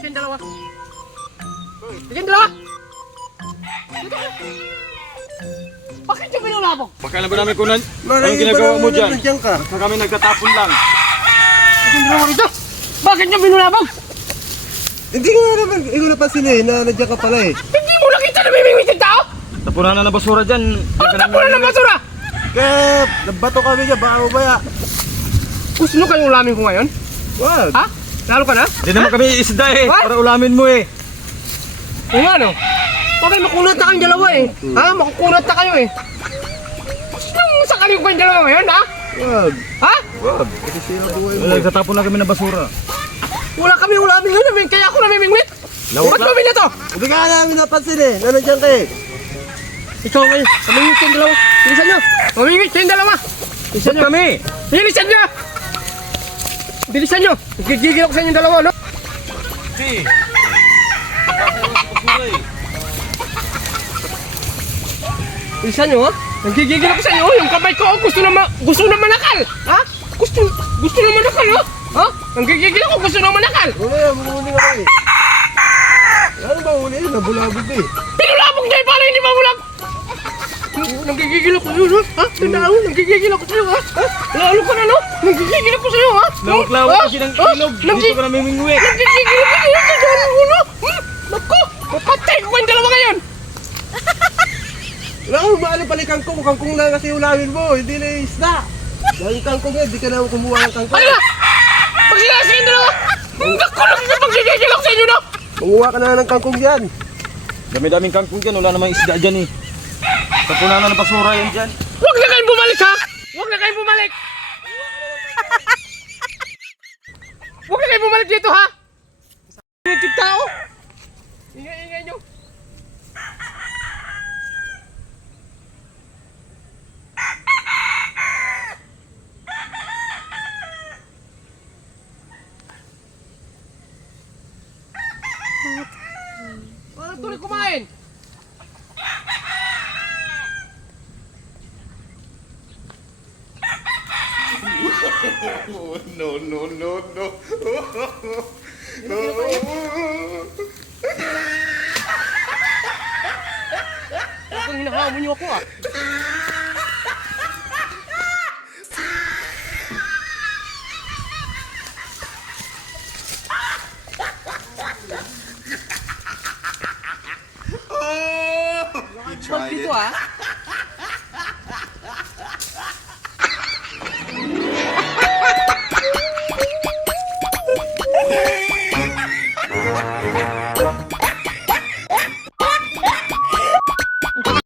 Bikin dalawa. Bikin dalawa. Bakit yung binulabog? Baka alam ba namin kung anong ginagawa mo dyan? Baka kami nagtatapon lang. Bikin dalawa rito. Bakit yung binulabog? Hindi ko naman, hindi ko napansin eh, na nandiyan ka pala eh. Hindi mo nakita na mimingwit yung tao? Tapunan na ng basura dyan. Ano tapunan ng basura? Kaya, nabato kami dyan, baka mabaya. Gusto nyo kayong ulamin ko ngayon? Wag. Ha? Lalo ka na? Hindi naman kami isda eh. What? Para ulamin mo eh. Oo nga no? Bakit makunat na kayong dalawa eh? Ha? Makukunat na kayo eh. Gusto nyo sakali ko kayong dalawa ngayon ha? Wag. Ha? Wag. Kasi sila buhay mo. Nagtatapon lang kami ng basura. Wala kami ulamin ngayon kaya ako namimingwit. Ba't gawin na to? Hindi ka namin napansin eh, na nandiyan ka eh. Ikaw ngayon, mamingwit kayong dalawa. Bilisan nyo. Mamingwit kayong dalawa. Bilisan nyo. Kami! Bilisan nyo! Bilisan nyo! Gigigil ako sa inyong dalawa, no? Si! Bilisan nyo, ha? Nagigigil ako sa inyo. Yung kamay ko, gusto na manakal. Ha? Gusto na manakal, ha? Ha? Nagigigil ako, gusto na manakal. Wala, mahuli ka eh. Ano ba huli? Nabulabog eh. Pinulabog niya, paano hindi mabulag? Nagigigil ako sa'yo, no? Ha? Tandaan mo, nagigigil ako sa'yo, ha? Ha? Lalo ka na, no? Nagigigil ako sa'yo, ha? Lawak-lawak kasi ng ilog. Dito ka na mimingwi. Nagigigil ako sa'yo, tandaan mo, no? Naku, mapatay ko kayong dalawa ngayon. Wala kang maano pala yung kangkong. Kangkong lang kasi ulamin mo, hindi na yung isda. Dahil yung kangkong eh, di ka na kumuha ng kangkong. Ano na? Pag sinasa kayong dalawa, naku, nakikipagigigil ako sa inyo, no? Kumuha ka na ng kangkong dyan. Dami-daming kangkong dyan. Wala namang isda dyan eh. Tapunan na ng basura yan dyan. Huwag na kayong bumalik, ha? Huwag na kayong bumalik! Huwag na kayong bumalik dito, ha? Yung tao! Ingay-ingay nyo! Parang tuloy kumain! No, no, no, no. Huwag kang hinahamon nyo ako, ah!